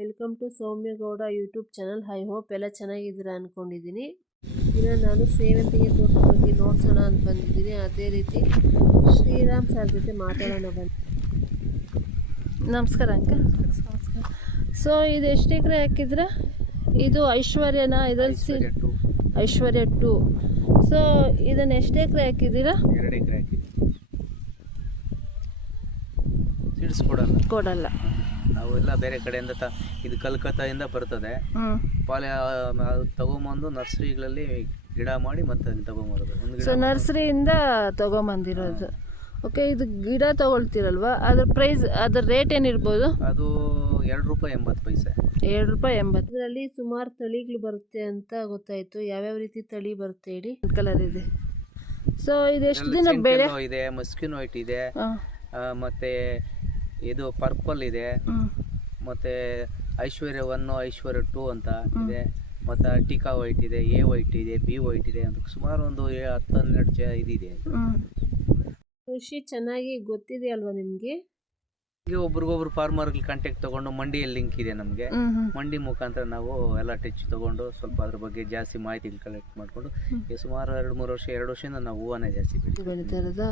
Welcome to ಸೌಮ್ಯಗೌಡ YouTube channel. I hope ಎಲ್ಲ ಚೆನ್ನಾಗಿದ್ದೀರಾ ಅಂದ್ಕೊಂಡಿದ್ದೀನಿ. ದಿನ ನಾನು ಸೇವಂತಿಗೆ ತೋಟದ ಬಗ್ಗೆ ನೋಡ್ಸೋಣ ಅಂತ ಬಂದಿದ್ದೀನಿ. ಅದೇ ರೀತಿ ಶ್ರೀರಾಮ್ ಸರ್ ಜೊತೆ ಮಾತಾಡೋಣ ಬಂದು. ನಮಸ್ಕಾರ ಅಂಕಲ್. ನಮಸ್ಕಾರ. ಸೊ ಇದು ಎಷ್ಟು ಎಕರೆ ಹಾಕಿದ್ರ? ಇದು ಐಶ್ವರ್ಯನಾ? ಇದರಲ್ಲಿ ಐಶ್ವರ್ಯ 2. ಸೊ ಇದನ್ನು ಎಷ್ಟು ಎಕರೆ ಹಾಕಿದ್ದೀರಾ? 2 ಎಕರೆ ಹಾಕಿದ್ದೀವಿ. ಸೀಡ್ಸ್ ಕೊಡಲ್ಲ. ನಾವೆಲ್ಲ ಬೇರೆ ಕಡೆಯಿಂದ ಇದು ಕಲ್ಕತ್ತಾದಿಂದ ಬರ್ತದೆ. ಪಾಲೆ ತಗೊಂಬಂದು ನರ್ಸರಿಗಳಲ್ಲಿ ಗಿಡ ಮಾಡಿ ಮತ್ತೆ ತಗೊಂಬರೋದು. ಸೊ ನರ್ಸರಿಯಿಂದ ತಗೊಂಬಂದಿರೋದು. ಓಕೆ, ಇದು ಗಿಡ ತಗೊಳ್ತೀರಲ್ವಾ, ಅದ್ರ ಪ್ರೈಸ್, ಅದ್ರ ರೇಟ್ ಏನಿರ್ಬೋದು? ಅದು ₹2.80. ₹2.80. ಇದರಲ್ಲಿ ಸುಮಾರು ತಳಿಗಳು ಬರುತ್ತೆ ಅಂತ ಗೊತ್ತಾಯ್ತು. ಯಾವ್ಯಾವ ರೀತಿ ತಳಿ ಬರುತ್ತೆ ಹೇಳಿ? ಕಲರ್ ಇದೆ. ಸೊ ಇದು ಎಷ್ಟು ದಿನ ಬೆಳೆ ಇದೆ? ಮಸ್ಕಿನ್ ವೈಟ್ ಇದೆ, ಮತ್ತೆ ಇದು ಪರ್ಪಲ್ ಇದೆ, ಮತ್ತೆ ಐಶ್ವರ್ಯ 1, ಐಶ್ವರ್ಯ 2 ಅಂತ ಇದೆ, ಮತ್ತೆ ಟೀಕಾ ವೈಟ್ ಇದೆ, ಎ ವೈಟ್ ಇದೆ, ಬಿ ವೈಟ್ ಇದೆ ಅಂತ ಸುಮಾರು ಒಂದು 10-12 ಇದಿದೆ. ಕೃಷಿ ಚೆನ್ನಾಗಿ ಗೊತ್ತಿದೆ ಅಲ್ವಾ ನಿಮ್ಗೆ? ಈಗ ಒಬ್ರಿಗೊಬ್ರು ಫಾರ್ಮರ್ಗೆ ಕಾಂಟ್ಯಾಕ್ಟ್ ತಗೊಂಡು ಮಂಡಿಯಲ್ಲಿ ಲಿಂಕ್ ಇದೆ ನಮಗೆ. ಮಂಡಿ ಮುಖಾಂತರ ನಾವು ಎಲ್ಲ ಟಚ್ ತಗೊಂಡು ಸ್ವಲ್ಪ ಅದ್ರ ಬಗ್ಗೆ ಜಾಸ್ತಿ ಮಾಹಿತಿ ಕಲೆಕ್ಟ್ ಮಾಡಿಕೊಂಡು ಸುಮಾರು 2 ವರ್ಷದಿಂದ ನಾವು ಹೂವನ್ನೇ ಜಾಸ್ತಿ ಬೆಳೀತಾ ಇರೋದು.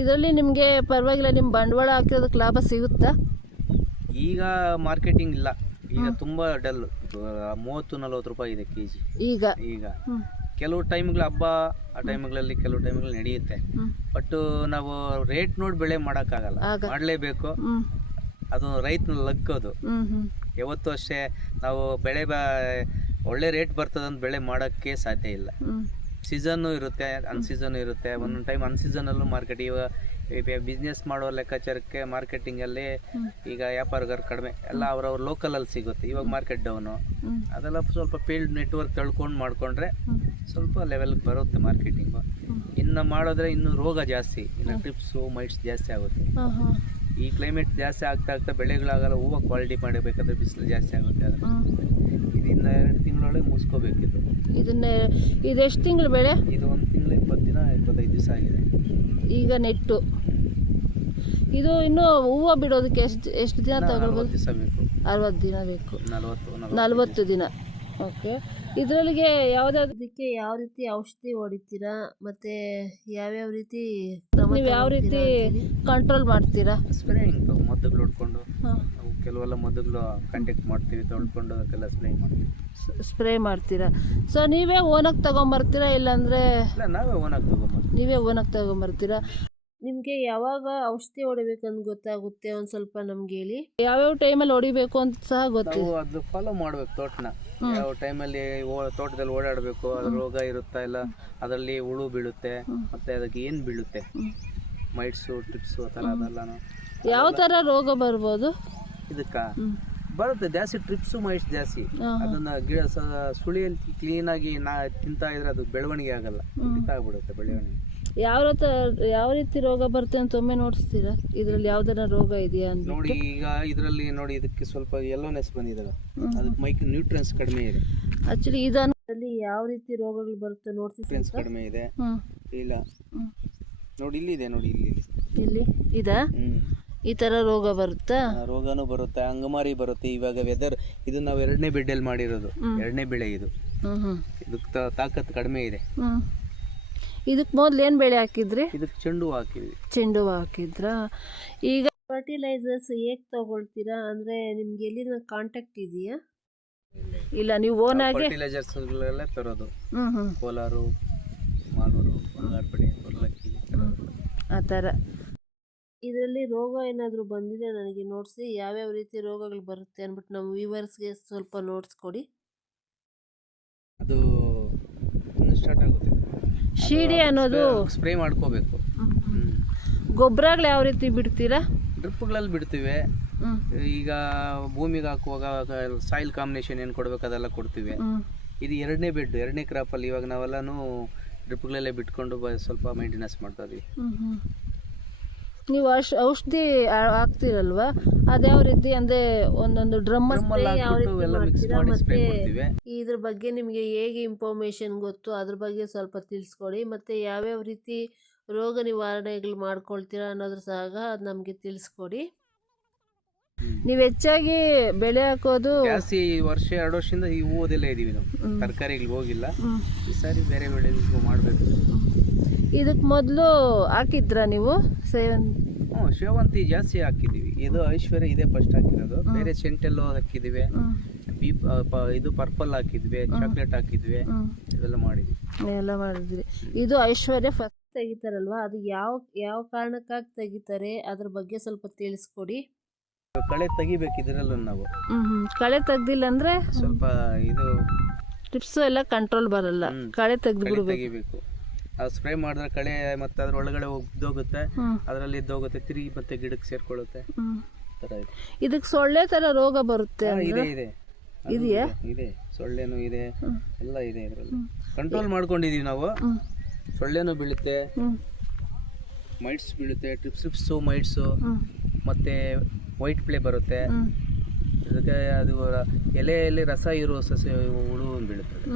ಇದರಲ್ಲಿ ನಿಮಗೆ ಪರವಾಗಿಲ್ಲ, ನಿಮ್ಮ ಬಂಡವಾಳ ಹಾಕಿರೋದಕ್ಕೆ ಲಾಭ ಸಿಗುತ್ತಾ? ಈಗ ಮಾರ್ಕೆಟಿಂಗ್ ಇಲ್ಲ, ಈಗ ತುಂಬಾ ಡಲ್. 30-40 ರೂಪಾಯಿ ಇದೆ ಕೆಜಿ ಈಗ. ಕೆಲವು ಟೈಮ್ಗಳು ಹಬ್ಬ, ಆ ಟೈಮ್ಗಳಲ್ಲಿ ಕೆಲವು ಟೈಮ್ಗಳು ನಡೆಯುತ್ತೆ. ಬಟ್ ನಾವು ರೇಟ್ ನೋಡಿ ಬೆಳೆ ಮಾಡೋಕ್ಕಾಗಲ್ಲ, ಮಾಡಲೇಬೇಕು. ಅದು ರೈತನ ಲಗ್ಗೋದು. ಯಾವತ್ತೂ ಅಷ್ಟೇ ನಾವು ಬೆಳೆ ಒಳ್ಳೆ ರೇಟ್ ಬರ್ತದಂತ ಬೆಳೆ ಮಾಡೋಕ್ಕೆ ಸಾಧ್ಯ ಇಲ್ಲ. ಸೀಸನ್ನು ಇರುತ್ತೆ, ಅನ್ಸೀಸನ್ನು ಇರುತ್ತೆ. ಒಂದೊಂದು ಟೈಮ್ ಅನ್ಸೀಸನಲ್ಲೂ ಮಾರ್ಕೆಟ್. ಈಗ ಬಿಸ್ನೆಸ್ ಮಾಡೋ ಲೆಕ್ಕಾಚಾರಕ್ಕೆ ಮಾರ್ಕೆಟಿಂಗಲ್ಲಿ ಈಗ ವ್ಯಾಪಾರಗಾರ ಕಡಿಮೆ, ಎಲ್ಲ ಅವ್ರವ್ರ ಲೋಕಲಲ್ಲಿ ಸಿಗುತ್ತೆ. ಇವಾಗ ಮಾರ್ಕೆಟ್ ಡೌನು, ಅದೆಲ್ಲ ಸ್ವಲ್ಪ ಫೀಲ್ಡ್ ನೆಟ್ವರ್ಕ್ ತಳ್ಕೊಂಡು ಮಾಡಿಕೊಂಡ್ರೆ ಸ್ವಲ್ಪ ಲೆವೆಲ್ಗೆ ಬರುತ್ತೆ ಮಾರ್ಕೆಟಿಂಗು. ಇನ್ನು ಮಾಡಿದ್ರೆ ಇನ್ನೂ ರೋಗ ಜಾಸ್ತಿ, ಇನ್ನು ಟ್ರಿಪ್ಸು ಮೈಟ್ಸ್ ಜಾಸ್ತಿ ಆಗುತ್ತೆ. ಈ ಕ್ಲೈಮೇಟ್ ಜಾಸ್ತಿ ಆಗ್ತಾ ಬೆಳೆಗಳಾಗಲ್ಲ. ಹೂವು ಕ್ವಾಲಿಟಿ ಮಾಡಬೇಕಾದ್ರೆ ಬಿಸಿಲು ಜಾಸ್ತಿ ಆಗುತ್ತೆ. ಇದನ್ನ 2 ತಿಂಗಳೊಳಗೆ ಮುಗಿಸ್ಕೋಬೇಕಿತ್ತು. ಇದು ಎಷ್ಟು ತಿಂಗಳು ಬೆಳೆ? ಇದು 1 ತಿಂಗಳು 20 ದಿನ 25 ದಿವಸ ಆಗಿದೆ ಈಗ ನೆಟ್ಟು. ಇದು ಇನ್ನು ಹೂವು ಬಿಡೋದಕ್ಕೆ ಎಷ್ಟು ದಿನ ತಗೊಳ್ಬೋದು? 60 ದಿನ ಬೇಕು. 40 ದಿನ. ಓಕೆ. ಇದರೊಳಗೆ ಯಾವುದಕ್ಕೆ ಯಾವ ರೀತಿ ಔಷಧಿ ಹೊಡಿತೀರಾ, ಮತ್ತೆ ಯಾವ್ಯಾವ ರೀತಿ ನೀವು ಯಾವ ರೀತಿ ಕಂಟ್ರೋಲ್ ಮಾಡ್ತೀರಾ? ಸ್ಪ್ರೇಯಿಂಗ್ ಮದ್ದುಗಳು ಹೊಡ್ಕೊಂಡು, ಕೆಲವೆಲ್ಲ ಮದ್ದುಗಳು ಕಾಂಟ್ಯಾಕ್ಟ್ ಮಾಡ್ತೀವಿ, ತೊಳ್ಕೊಂಡು ಅದಕ್ಕೆಲ್ಲ ಸ್ಪ್ರೇ ಮಾಡ್ತೀರಾ. ಸೊ ನೀವೇ ಓನಾಗಿ ತಗೊಂಬರ್ತೀರಾ, ಇಲ್ಲಾಂದರೆ? ನಾವೇ ಓನಾಗಿ ತಗೊಂಬರ್ತೀರಾ. ನಿಮಗೆ ಯಾವಾಗ ಔಷಧಿ ಹೊಡಿಬೇಕಂತ ಗೊತ್ತಾಗುತ್ತೆ? ಒಂದು ಸ್ವಲ್ಪ ನಮ್ಗೆ ಹೇಳಿ. ಯಾವ್ಯಾವ ಟೈಮಲ್ಲಿ ಹೊಡಿಬೇಕು ಅಂತ ಸಹ ಗೊತ್ತಿದೆ. ಅದು ಫಾಲೋ ಮಾಡ್ಬೇಕು ತೋಟನ. ಯಾವ ಟೈಮಲ್ಲಿ ತೋಟದಲ್ಲಿ ಓಡಾಡಬೇಕು, ಅದ್ರ ರೋಗ ಇರುತ್ತಾ ಇಲ್ಲ, ಅದರಲ್ಲಿ ಹುಳು ಬೀಳುತ್ತೆ, ಮತ್ತೆ ಅದಕ್ಕೆ ಏನು ಬೀಳುತ್ತೆ, ಮೈಟ್ಸು ಟ್ರಿಪ್ಸು ಆ ಥರ ಅದೆಲ್ಲ. ಯಾವ ಥರ ರೋಗ ಬರ್ಬೋದು ಇದಕ್ಕ? ಬರುತ್ತೆ ಜಾಸ್ತಿ, ಟ್ರಿಪ್ಸು ಮೈಟ್ಸ್ ಜಾಸ್ತಿ. ಅದನ್ನ ಗಿಡ ಸುಳಿಯಲ್ಲಿ ಕ್ಲೀನಾಗಿ ತಿಂತಾ ಇದ್ರೆ ಅದು ಬೆಳವಣಿಗೆ ಆಗಲ್ಲ, ಆಗ್ಬಿಡುತ್ತೆ ಬೆಳವಣಿಗೆ. ಯಾವ ರೀತಿ ರೋಗ ಬರುತ್ತೆ ಅಂತ ಒಮ್ಮೆ ನೋಡಿಸ್ತೀರಾ? ಇದರಲ್ಲಿ ಯಾವ್ದಾರ ರೋಗ ಇದೆಯಾ ಅಂತ ನೋಡಿ. ಈಗ ಇದರಲ್ಲಿ ನೋಡಿ, ಇದಕ್ಕೆ ಸ್ವಲ್ಪ ಯೆಲ್ಲೋನೆಸ್ ಬಂದಿದೆ, ಅದಕ್ಕೆ ಮೈಕ್ ನ್ಯೂಟ್ರಿಯನ್ಸ್ ಕಡಿಮೆ ಇದೆ. ಆಕ್ಚುಲಿ ಇದರಲ್ಲಿ ಯಾವ ರೀತಿ ರೋಗಗಳು ಬರುತ್ತೆ ನೋಡ್ತೀವಿ. ಕಡಿಮೆ ಇದೆ ಇಲ್ಲ ನೋಡಿ, ಇಲ್ಲಿ ಇದೆ ನೋಡಿ, ಇಲ್ಲಿ ಇದಾ? ಈ ತರ ರೋಗ ಬರುತ್ತಾ? ರೋಗನೂ ಬರುತ್ತೆ, ಅಂಗಮಾರಿ ಬರುತ್ತೆ. ಇವಾಗ ವೆದರ್ ಇದು ನಾವು 2ನೇ ಬೆಡ್ಡಲ್ಲಿ ಮಾಡಿರೋದು, 2ನೇ ಬೆಳೆ ಇದು. ಇದಕ್ಕೆ ತಾಕತ್ತು ಕಡಿಮೆ ಇದೆ. ಇದಕ್ಕೆ ಮೊದಲು ಏನು ಬೆಳೆ ಹಾಕಿದ್ರಿ? ಇದಕ್ಕೆ ಚೆಂಡು ಹಾಕಿದ್ವಿ. ಚೆಂಡು ಹಾಕಿದ್ರಾ? ಈಗ ಫರ್ಟಿಲೈಸರ್ಸ್ ಹೇಗೆ ತಗೊಳ್ತೀರಾ? ಅಂದರೆ ನಿಮ್ಗೆ ಎಲ್ಲಿನ ಕಾಂಟ್ಯಾಕ್ಟ್ ಇದೆಯಾ? ಇಲ್ಲ, ನೀವು ಓನಾಗಿ ಫರ್ಟಿಲೈಸರ್ಸ್ಗಳೆಲ್ಲ ತರೋದು. ಕೋಲಾರು, ಮಾಲೂರು, ಬಂಗಾರಪೇಟೆ, ಕೊರ್ಲಕ್ಕಿ ಆ ಥರ. ಇದರಲ್ಲಿ ರೋಗ ಏನಾದರೂ ಬಂದಿದೆ ನನಗೆ ನೋಡಿಸಿ, ಯಾವ್ಯಾವ ರೀತಿ ರೋಗಗಳು ಬರುತ್ತೆ ಅಂದ್ಬಿಟ್ಟು ನಮ್ಮ ವ್ಯೂವರ್ಸ್ಗೆ ಸ್ವಲ್ಪ ನೋಟ್ಸ್ಕೊಡಿ. ಅದು ಸ್ಟಾರ್ಟ್ ಆಗುತ್ತೆ. ಶೀಡೆ ಅನ್ನೋದು ಸ್ಪ್ರೇ ಮಾಡ್ಕೋಬೇಕು. ಗೊಬ್ಬರಗಳು ಯಾವ ರೀತಿ ಬಿಡ್ತೀರಾ? ಡ್ರಿಪ್ಗಳಲ್ಲಿ ಬಿಡ್ತೀವಿ. ಈಗ ಭೂಮಿಗೆ ಹಾಕುವಾಗ ಸಾಯಿಲ್ ಕಾಂಬಿನೇಷನ್ ಏನು ಕೊಡ್ಬೇಕು ಅದೆಲ್ಲ ಕೊಡ್ತೀವಿ. ಇದು 2ನೇ ಬೆಡ್, 2ನೇ ಕ್ರಾಪಲ್ಲಿ ಇವಾಗ ನಾವೆಲ್ಲನೂ ಡ್ರಿಪ್ಗಳಲ್ಲೇ ಬಿಟ್ಕೊಂಡು ಸ್ವಲ್ಪ ಮೇಂಟೆನೆನ್ಸ್ ಮಾಡ್ತಾ ಇದೀವಿ. ನೀವು ಔಷಧಿ ಹಾಕ್ತಿರಲ್ವಾ, ಅದ್ಯಾವ ರೀತಿ ಅಂದರೆ ಒಂದೊಂದು ಡ್ರಮ್ ಮತ್ತೆ ಇದ್ರ ಬಗ್ಗೆ ನಿಮಗೆ ಹೇಗೆ ಇನ್ಫಾರ್ಮೇಶನ್ ಗೊತ್ತು ಅದ್ರ ಬಗ್ಗೆ ಸ್ವಲ್ಪ ತಿಳಿಸ್ಕೊಡಿ. ಮತ್ತು ಯಾವ್ಯಾವ ರೀತಿ ರೋಗ ನಿವಾರಣೆಗಳು ಮಾಡ್ಕೊಳ್ತೀರಾ ಅನ್ನೋದ್ರ ಸಹ ನಮಗೆ ತಿಳಿಸ್ಕೊಡಿ. ನೀವು ಹೆಚ್ಚಾಗಿ ಬೆಳೆ ಹಾಕೋದು ಜಾಸ್ತಿ ವರ್ಷ 2 ವರ್ಷದಿಂದ ಈ ಹೂವದೆಲ್ಲ ಇದೀವಿ ನಾವು. ತರಕಾರಿಗಳಿಗೆ ಹೋಗಿಲ್ಲ. ಈ ಸಾರಿ ಬೇರೆ ಬೆಳೆಗಳಿಗೂ ಮಾಡಬೇಕು. ಇದಕ್ಕೆ ಮೊದಲು ಹಾಕಿದ್ರಾ ನೀವು ಸೇವಂತಿ ಜಾಸ್ತಿ ಹಾಕಿದೀವಿ. ಇದು ಐಶ್ವರ್ಯ ಇದೆ ಫಸ್ಟ್ ಹಾಕಿರೋದು. ಬೇರೆ ಸೆಂಟೆಲ್ಲೋ ಹಾಕಿದೀವಿ, ಇದು ಪರ್ಪಲ್ ಹಾಕಿದ್ವಿ, ಚಾಕ್ಲೇಟ್ ಹಾಕಿದ್ವಿ, ಇವೆಲ್ಲ ಮಾಡಿದ್ವಿ. ಇದು ಐಶ್ವರ್ಯ ಫಸ್ಟ್ ತೆಗಿತಾರಲ್ವಾ, ಅದು ಯಾವ ಕಾರಣಕ್ಕಾಗಿ ತೆಗಿತಾರೆ ಅದ್ರ ಬಗ್ಗೆ ಸ್ವಲ್ಪ ತಿಳಿಸ್ಕೊಡಿ. ಕಳೆ ತೆಗಿಬೇಕು ಇದ್ರಲ್ಲೂ ನಾವು. ಕಳೆ ತೆಗ್ದಿಲ್ಲ ಅಂದ್ರೆ ಸ್ವಲ್ಪ ಇದು ಟಿಪ್ಸ್ ಎಲ್ಲ ಕಂಟ್ರೋಲ್ ಬರಲ್ಲ. ಕಳೆ ತೆಗಿಬೇಕು. ಅದು ಸ್ಪ್ರೇ ಮಾಡಿದ್ರೆ ಕಳೆ ಮತ್ತೆ ಅದ್ರ ಒಳಗಡೆ ಇದ್ದೋಗುತ್ತೆ, ಅದರಲ್ಲಿ ಇದ್ದೋಗುತ್ತೆ, ತಿರುಗಿ ಮತ್ತೆ ಗಿಡಕ್ಕೆ ಸೇರ್ಕೊಳ್ಳುತ್ತೆ. ಇದಕ್ಕೆ ಸೊಳ್ಳೆ ತರ ರೋಗ ಬರುತ್ತೆ. ಇದೆಯಾ? ಇದೆ, ಸೊಳ್ಳೆನೂ ಇದೆ, ಎಲ್ಲ ಇದೆ ಇದರಲ್ಲಿ. ಕಂಟ್ರೋಲ್ ಮಾಡ್ಕೊಂಡಿದೀವಿ ನಾವು. ಸೊಳ್ಳೆನೂ ಬೀಳುತ್ತೆ, ಮೈಟ್ಸ್ ಬೀಳುತ್ತೆ, ಟ್ರಿಪ್ಸು ಮೈಟ್ಸು, ಮತ್ತೆ ವೈಟ್ ಪ್ಲೇ ಬರುತ್ತೆ. ಅದಕ್ಕೆ ಅದು ಎಲೆಯಲ್ಲಿ ರಸ ಇರೋ ಸಸ್ಯ ಹುಳು ಬೀಳುತ್ತದೆ.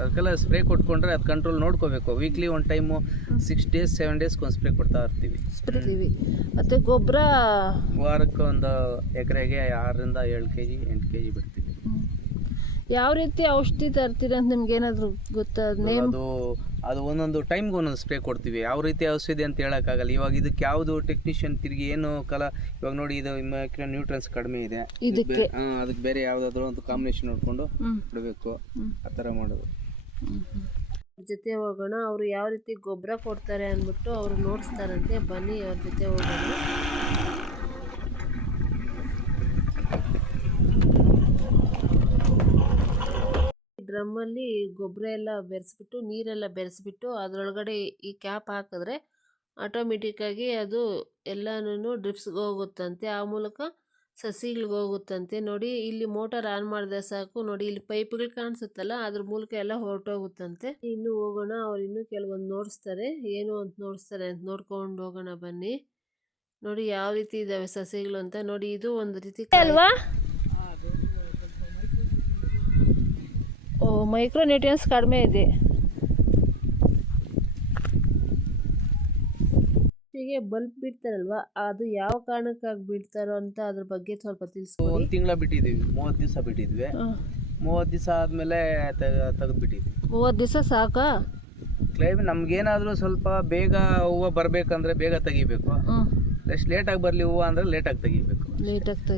ಅದಕ್ಕೆಲ್ಲ ಸ್ಪ್ರೇ ಕೊಟ್ಕೊಂಡ್ರೆ ಅದು ಕಂಟ್ರೋಲ್ ನೋಡ್ಕೋಬೇಕು. ವೀಕ್ಲಿ 1 ಟೈಮು 6 ಡೇಸ್ 7 ಡೇಸ್ಗೆ ಒಂದು ಸ್ಪ್ರೇ ಕೊಡ್ತಾ ಇರ್ತೀವಿ. ಮತ್ತೆ ಗೊಬ್ಬರ ವಾರಕ್ಕೆ ಒಂದು ಎಕರೆಗೆ 6ರಿಂದ 7 kg 8 kg ಬಿಡ್ತೀವಿ. ಯಾವ ರೀತಿ ಔಷಧಿ ತರ್ತೀರ ಅಂತ ನಿಮ್ಗೆ ಏನಾದ್ರು ಗೊತ್ತಾ? ಅದು ಒಂದೊಂದು ಟೈಮ್ಗೆ ಒಂದೊಂದು ಸ್ಪ್ರೇ ಕೊಡ್ತೀವಿ. ಯಾವ ರೀತಿ ಔಷಧಿ ಅಂತ ಹೇಳೋಕ್ಕಾಗಲ್ಲ. ಇವಾಗ ಇದಕ್ಕೆ ಯಾವುದು ಟೆಕ್ನಿಷಿಯನ್ ತಿರುಗಿ ಏನು ಇವಾಗ ನೋಡಿ, ಇದು ನ್ಯೂಟ್ರನ್ಸ್ ಕಡಿಮೆ ಇದೆ, ಅದಕ್ಕೆ ಬೇರೆ ಯಾವುದಾದ್ರೂ ಒಂದು ಕಾಂಬಿನೇಷನ್ ನೋಡ್ಕೊಂಡು ಬಿಡಬೇಕು. ಆ ಥರ ಮಾಡೋದು. ಜೊತೆ ಹೋಗೋಣ. ಅವರು ಯಾವ ರೀತಿ ಗೊಬ್ಬರ ಕೊಡ್ತಾರೆ ಅಂದ್ಬಿಟ್ಟು ಅವರು ನೋಡಿಸ್ತಾರಂತೆ. ಬನ್ನಿ ಅವ್ರ ಜೊತೆ ಹೋಗೋಣ. ಡ್ರಮ್ಮಲ್ಲಿ ಗೊಬ್ಬರ ಎಲ್ಲ ಬೆರೆಸ್ಬಿಟ್ಟು, ನೀರೆಲ್ಲ ಬೆರೆಸ್ಬಿಟ್ಟು ಅದರೊಳಗಡೆ ಈ ಕ್ಯಾಪ್ ಹಾಕಿದ್ರೆ ಆಟೋಮೆಟಿಕ್ಕಾಗಿ ಅದು ಎಲ್ಲನೂ ಡ್ರಿಪ್ಸ್ಗೆ ಹೋಗುತ್ತಂತೆ. ಆ ಮೂಲಕ ಸಸಿಗಳಿಗೆ ಹೋಗುತ್ತಂತೆ. ನೋಡಿ, ಇಲ್ಲಿ ಮೋಟಾರ್ ಆನ್ ಮಾಡಿದ್ರೆ ಸಾಕು. ನೋಡಿ, ಇಲ್ಲಿ ಪೈಪ್ಗಳು ಕಾಣಿಸುತ್ತಲ್ಲ, ಅದ್ರ ಮೂಲಕ ಎಲ್ಲ ಹೊರಟೋಗುತ್ತಂತೆ. ಇನ್ನು ಹೋಗೋಣ. ಅವ್ರು ಇನ್ನೂ ಕೆಲವೊಂದು ನೋಡಿಸ್ತಾರೆ. ಏನು ಅಂತ ನೋಡಿಸ್ತಾರೆ ಅಂತ ನೋಡ್ಕೊಂಡು ಹೋಗೋಣ ಬನ್ನಿ. ನೋಡಿ ಯಾವ ರೀತಿ ಇದಾವೆ ಸಸಿಗಳು ಅಂತ. ನೋಡಿ, ಇದು ಒಂದು ರೀತಿ ಅಲ್ವಾ? ಮೈಕ್ರೋ ನ್ಯೂಟ್ರಿಯನ್ಸ್ ಕಡಿಮೆ ಇದೆ. ಹೀಗೆ ಬಲ್ಬ್ ಬಿಡ್ತಾರಲ್ವಾ, ಅದು ಯಾವ ಕಾರಣಕ್ಕಾಗಿ ಬಿಡ್ತಾರೋ ಅಂತ ಅದ್ರ ಬಗ್ಗೆ ಸ್ವಲ್ಪ ತಿಳಿಸ್ಕೊಡಿ. 1 ತಿಂಗಳ ಬಿಟ್ಟಿದ್ದೀವಿ, 30 ದಿವಸ ಬಿಟ್ಟಿದ್ವಿ. 30 ದಿವಸ ಆದ್ಮೇಲೆ ತೆಗೆದ್ಬಿಟ್ಟಿದ್ವಿ. 30 ದಿವಸ ಸಾಕಾ? ಕ್ಲೈಮೇಟ್ ನಮ್ಗೇನಾದ್ರೂ ಸ್ವಲ್ಪ ಬೇಗ ಹೂವು ಬರ್ಬೇಕಂದ್ರೆ ಬೇಗ ತೆಗಿಬೇಕು. ಲೇಟಾಗಿ ಬರಲಿ ಹೂವು ಅಂದ್ರೆ ಲೇಟಾಗಿ ತೆಗಿಬೇಕು.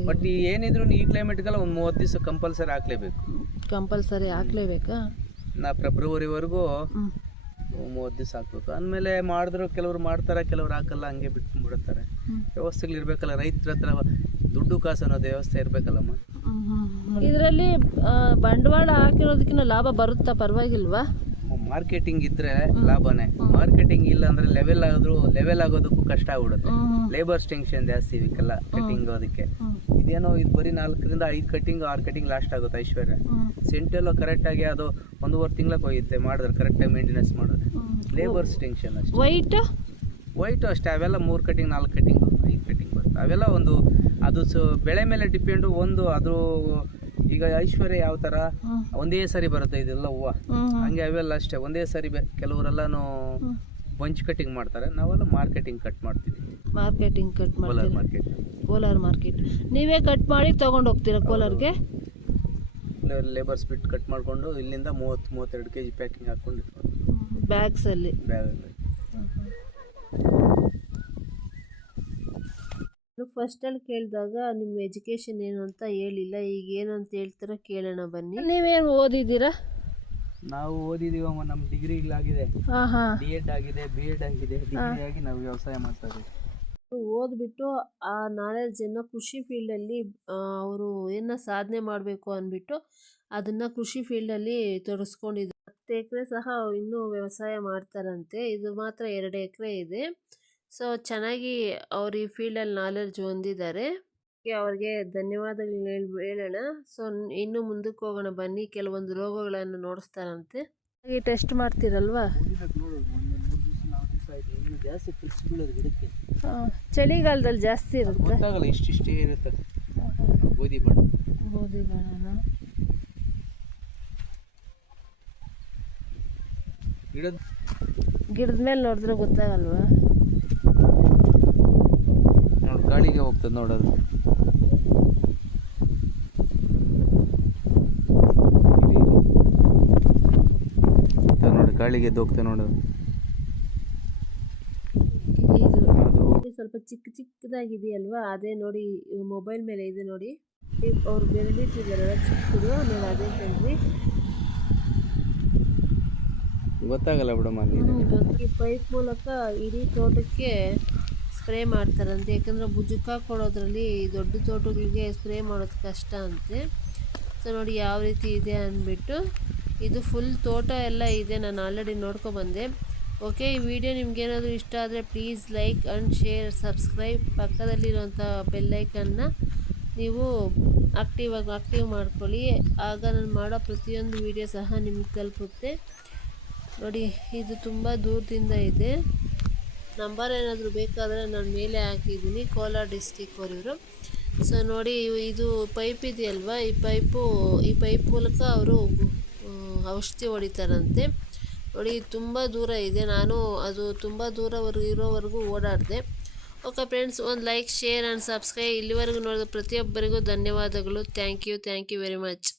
ಬಟ್ ಏನಿದ್ರು ಈ ಕ್ಲೈಮೇಟ್ಗೆಲ್ಲ ಒಂದು 30 ದಿವಸ ಕಂಪಲ್ಸರಿ ಹಾಕ್ಲೇಬೇಕಾ? ನಾ ಫೆಬ್ರವರಿವರೆಗೂ 30 ದಿವಸ ಹಾಕ್ಬೇಕು. ಅಂದಮೇಲೆ ಮಾಡಿದ್ರು ಕೆಲವ್ರು ಮಾಡ್ತಾರೆ, ಕೆಲವ್ರು ಹಾಕಲ್ಲ, ಹಂಗೆ ಬಿಟ್ಬಿಡ್ತಾರೆ. ವ್ಯವಸ್ಥೆಗಳು ಇರ್ಬೇಕಲ್ಲ, ರೈತರ ಹತ್ರ ದುಡ್ಡು ಕಾಸು ಅನ್ನೋದು ವ್ಯವಸ್ಥೆ ಇರ್ಬೇಕಲ್ಲಮ್ಮ. ಇದರಲ್ಲಿ ಬಂಡವಾಳ ಹಾಕಿರೋದಕ್ಕಿಂತ ಲಾಭ ಬರುತ್ತಾ? ಪರವಾಗಿಲ್ವಾ? ಮಾರ್ಕೆಟಿಂಗ್ ಇದ್ರೆ ಲಾಭನೇ. ಮಾರ್ಕೆಟಿಂಗ್ ಇಲ್ಲ ಅಂದ್ರೆ ಲೆವೆಲ್ ಆಗೋದಕ್ಕೂ ಕಷ್ಟ ಆಗ್ಬಿಡುತ್ತೆ. ಲೇಬರ್ಸ್ ಟೆನ್ಷನ್ ಜಾಸ್ತಿ ಇದಕ್ಕೆಲ್ಲ ಕಟಿಂಗ್ ಅದಕ್ಕೆ. ಇದೇನೋ ಇದು ಬರೀ 4ರಿಂದ 5 ಕಟಿಂಗ್ 6 ಕಟಿಂಗ್ ಲಾಸ್ಟ್ ಆಗುತ್ತೆ. ಐಶ್ವರ್ಯ ಸೆಂಟೆಲ್ಲೋ ಕರೆಕ್ಟಾಗಿ ಅದು 1.5 ತಿಂಗಳಿಗೆ ಹೋಗುತ್ತೆ ಮಾಡಿದ್ರೆ, ಕರೆಕ್ಟಾಗಿ ಮೇಂಟೆನೆನ್ಸ್ ಮಾಡಿದ್ರೆ. ಲೇಬರ್ಸ್ ಟೆನ್ಷನ್ ಅಷ್ಟೇ. ವೈಟು ಅಷ್ಟೇ. ಅವೆಲ್ಲ 3 ಕಟಿಂಗ್ 4 ಕಟಿಂಗ್ 5 ಕಟಿಂಗ್ ಬರುತ್ತೆ. ಅವೆಲ್ಲ ಒಂದು ಅದು ಬೆಳೆ ಮೇಲೆ ಡಿಪೆಂಡು. ಒಂದು ಅದು ಈಗ ಐಶ್ವರ್ಯ ಯಾವ ಥರ ಒಂದೇ ಸಾರಿ ಬರುತ್ತೆ ಇದೆಲ್ಲ ಹೂವು, ಹಂಗೆ ಅವೆಲ್ಲ ಅಷ್ಟೇ ಒಂದೇ ಸಾರಿ. ಕೆಲವರೆಲ್ಲನೂ ಬಂಚ್ ಕಟಿಂಗ್ ಮಾಡ್ತಾರೆ, ನಾವೆಲ್ಲ ಮಾರ್ಕೆಟಿಂಗ್ ಕಟ್ ಮಾಡ್ತೀವಿ. ಕೋಲಾರ ಮಾರ್ಕೆಟ್ ನೀವೇ ಕಟ್ ಮಾಡಿ ತಗೊಂಡು ಹೋಗ್ತೀರಾ ಕೋಲಾರ್ಗೆ? ಲೇಬರ್ಸ್ ಬಿಟ್ಟು ಕಟ್ ಮಾಡಿಕೊಂಡು ಇಲ್ಲಿಂದ 30-32 kg ಪ್ಯಾಕಿಂಗ್ ಹಾಕೊಂಡು ಬ್ಯಾಗ್ಸಲ್ಲಿ. ಫಸ್ಟಲ್ಲಿ ಕೇಳಿದಾಗ ನಿಮ್ಮ ಎಜುಕೇಶನ್ ಏನು ಅಂತ ಹೇಳಿಲ್ಲ. ಈಗ ಏನು ಅಂತ ಹೇಳ್ತಾರೋ ಕೇಳೋಣ ಬನ್ನಿ. ನೀವೇನು ಓದಿದ್ದೀರಾ? ನಾವು ಓದಿದೀವಮ್ಮ, ನಮ್ಮ ಡಿಗ್ರಿಗಳಾಗಿದೆ. D.Ed ಆಗಿದೆ, B.Ed ಆಗಿದೆ. ಡಿಗ್ರಿ ಆಗಿ ನಾವು ವ್ಯವಸಾಯ ಮಾಡ್ತಾ ಇದ್ದೀವಿ. ಓದ್ಬಿಟ್ಟು ಆ ನಾಲೆಡ್ಜನ್ನು ಕೃಷಿ ಫೀಲ್ಡಲ್ಲಿ ಅವರು ಏನೋ ಸಾಧನೆ ಮಾಡಬೇಕು ಅಂದ್ಬಿಟ್ಟು ಅದನ್ನು ಕೃಷಿ ಫೀಲ್ಡಲ್ಲಿ ತೊಡಗಿಸ್ಕೊಂಡಿದ್ದಾರೆ. 10 ಎಕರೆ ಸಹ ಇನ್ನೂ ವ್ಯವಸಾಯ ಮಾಡ್ತಾರಂತೆ. ಇದು ಮಾತ್ರ 2 ಎಕರೆ ಇದೆ. ಸೊ ಚೆನ್ನಾಗಿ ಅವ್ರು ಈ ಫೀಲ್ಡಲ್ಲಿ ನಾಲೆಡ್ಜ್ ಹೊಂದಿದ್ದಾರೆ. ಅವ್ರಿಗೆ ಧನ್ಯವಾದಗಳನ್ನ ಹೇಳೋಣ. ಸೊ ಇನ್ನು ಮುಂದಕ್ಕೆ ಹೋಗೋಣ ಬನ್ನಿ. ಕೆಲವೊಂದು ರೋಗಗಳನ್ನು ನೋಡಿಸ್ತಾರಂತೆ. ಹಾಗೆ ಟೆಸ್ಟ್ ಮಾಡ್ತೀರಲ್ವಾ? ಚಳಿಗಾಲದಲ್ಲಿ ಜಾಸ್ತಿ ಇರುತ್ತೆ. ಇಷ್ಟಿಷ್ಟೇ ಇರುತ್ತೆ. ಗೋಧಿ ಬಣ್ಣನ ಗಿಡದ ಮೇಲೆ ನೋಡಿದ್ರೆ ಗೊತ್ತಾಗಲ್ವಾ? ಗಾಳಿಗೆ ಹೋಗ್ತದೆ ನೋಡೋದು. ಗಾಳಿಗೆ ಎದ್ದೋಗ್ತದೆ ನೋಡು. ಇದು ಸ್ವಲ್ಪ ಚಿಕ್ಕದಾಗಿದೆಯಲ್ವಾ, ಅದೇ ನೋಡಿ ಮೊಬೈಲ್ ಮೇಲೆ ಇದೆ ನೋಡಿ, ಅವ್ರು ಬೆಳೆದಿಟ್ಟಿದ್ದಾರಲ್ಲ ಚಿಕ್ಕದು ನೋಡಿ, ಅದೇ ಕಣ್ರಿ. ಗೊತ್ತಾಗಲ್ಲ ಬಿಡಮ್ಮ. ಈ ಪೈಪ್ ಮೂಲಕ ಇಡೀ ತೋಟಕ್ಕೆ ಸ್ಪ್ರೇ ಮಾಡ್ತಾರಂತೆ, ಯಾಕಂದರೆ ಬುಜುಕ ಕೊಡೋದ್ರಲ್ಲಿ ದೊಡ್ಡ ತೋಟಗಳಿಗೆ ಸ್ಪ್ರೇ ಮಾಡೋದು ಕಷ್ಟ ಅಂತೆ. ಸೊ ನೋಡಿ ಯಾವ ರೀತಿ ಇದೆ ಅಂದ್ಬಿಟ್ಟು, ಇದು ಫುಲ್ ತೋಟ ಎಲ್ಲ ಇದೆ, ನಾನು ಆಲ್ರೆಡಿ ನೋಡ್ಕೊಬಂದೆ. ಓಕೆ, ಈ ವಿಡಿಯೋ ನಿಮ್ಗೇನಾದರೂ ಇಷ್ಟ ಆದರೆ please like and share, subscribe, ಪಕ್ಕದಲ್ಲಿರುವಂಥ ಬೆಲ್ಲೈಕನ್ನ ನೀವು ಆಕ್ಟಿವ್ ಮಾಡ್ಕೊಳ್ಳಿ, ಆಗ ನಾನು ಮಾಡೋ ಪ್ರತಿಯೊಂದು ವಿಡಿಯೋ ಸಹ ನಿಮ್ಗೆ ತಲುಪುತ್ತೆ. ನೋಡಿ ಇದು ತುಂಬ ದೂರದಿಂದ ಇದೆ. ನಂಬರ್ ಏನಾದರೂ ಬೇಕಾದರೆ ನಾನು ಮೇಲೆ ಹಾಕಿದ್ದೀನಿ, ಕೋಲಾರ ಡಿಸ್ಟಿಕ್ ಅವರಿವರು. ಸೊ ನೋಡಿ ಇದು ಪೈಪ್ ಇದೆಯಲ್ವಾ, ಈ ಪೈಪ್ ಮೂಲಕ ಅವರು ಔಷಧಿ ಹೊಡಿತಾರಂತೆ. ನೋಡಿ ತುಂಬ ದೂರ ಇದೆ, ನಾನು ಅದು ತುಂಬ ದೂರವರೆಗೂ ಇರೋವರೆಗೂ ಓಡಾಡಿದೆ. ಓಕೆ ಫ್ರೆಂಡ್ಸ್, ಒಂದು ಲೈಕ್, ಶೇರ್ ಆ್ಯಂಡ್ ಸಬ್ಸ್ಕ್ರೈಬ್. ಇಲ್ಲಿವರೆಗೂ ನೋಡಿದ ಪ್ರತಿಯೊಬ್ಬರಿಗೂ ಧನ್ಯವಾದಗಳು. Thank you very much.